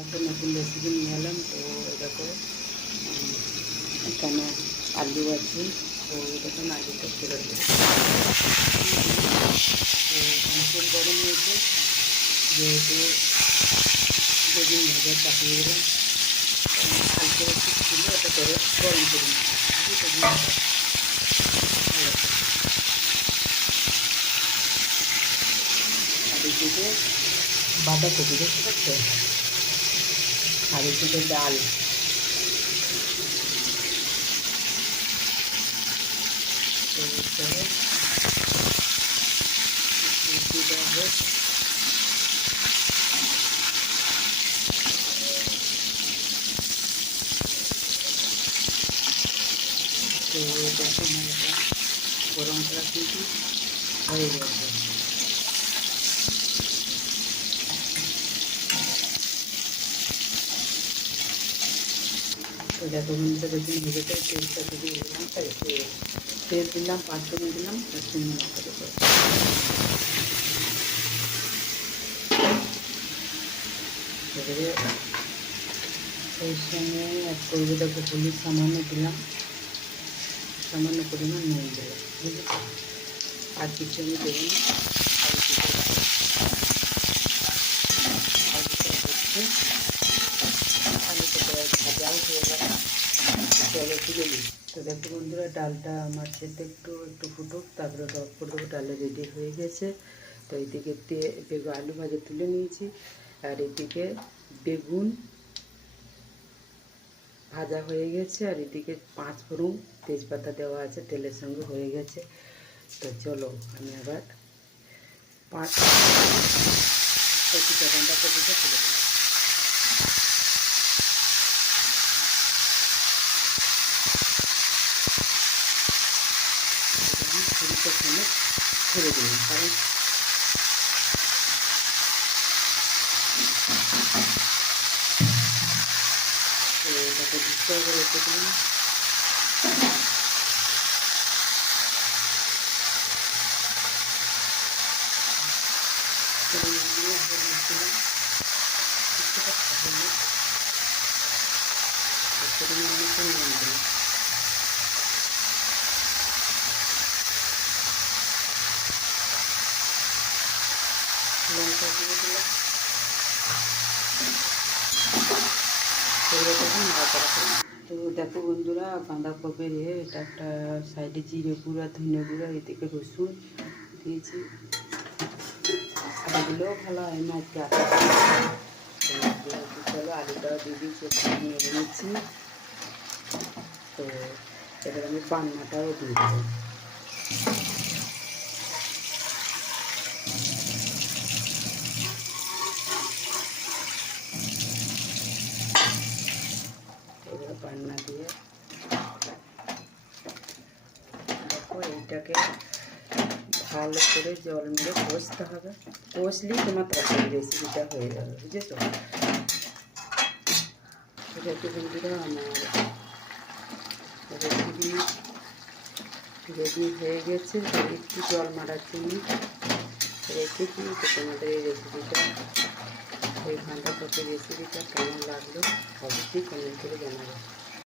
একটা নতুন রেসিপি নিয়ে এলাম। তো দেখো এখানে আলু আছে, তো দেখুন আলুটা ফেরত দেবো। তো তেল গরম হয়েছে, যেহেতু বেগুন ভাজা চাপিয়ে দিলাম, হালকা একটু ছিল ওটা করে গরম করে আর এদিকে বাঁধাকপি দেখতে পাচ্ছ, আর এদিকে ডাল, তো দেখো এটা গরম করা কিন্তু হয়ে গেছে। তো দেখো বন্ধুরা বেগুন ভেজেতে তেলটা দিয়ে দিলাম, তাই তেল দিলাম, 5 ফোড়ন দিলাম, শুকনো লঙ্কা দেবো। এবারে সেই সঙ্গে অ্যাড করবো, দেখো হলুদ সামান্য দিলাম, সামান্য পরিমাণ নুন দিলাম, বুঝেছ? আর কিছু আমি দেবো না। আলুটা ভাজাও হয়ে গেল, জলে তুলে দিই। তো দেখো বন্ধুরা ডালটা আমার সেটা একটু ফুটুক, তারপরে টক করে দেবো। ডালে রেডি হয়ে গেছে। তো এইদিকে আলু ভাজা তুলে নিয়েছি, আর এদিকে বেগুন ভাজা হয়ে গেছে, আর এদিকে 5 ফোড়ন তেজপাতা দেওয়া আছে, তেলের সঙ্গে হয়ে গেছে। তো চলো আমি আবার কপিটা বাঁধাকপিটা তুলে দিই। ছুরিটা ফোনে ছেড়ে দিলাম, কারণ এটাকে দিতে হবে, রেখে দিলাম। লঙ্কা দিয়ে দিলাম, তো দেখো বন্ধুরা বাঁধাকপির এটা একটা সাইডে জিরে গুঁড়া, ধনে গুঁড়া, এদিকে রসুন দিয়েছি। আর এগুলোও ভালো হয় না আজকে। চলো আলুটাও দিয়ে দিয়েছি, একটু নেড়ে নিচ্ছি। তো এবার আমি পান্নাটাও দিয়ে দেবো। এবার পান্না দিয়ে দেখো এইটাকে ভালো করে জল মেরে কষতে হবে। কষলেই তোমার তরকারি রেসিপিটা হয়ে যাবে, বুঝেছো? দেখো বন্ধুরা আমার রেসিপি রেডি হয়ে গেছে। তো একটু জল মারার জন্য রেখেছি। তো তোমাদের এই রেসিপিটা, এই বাঁধাকপির রেসিপিটা কেমন লাগলো অবশ্যই কমেন্ট করে জানাবে।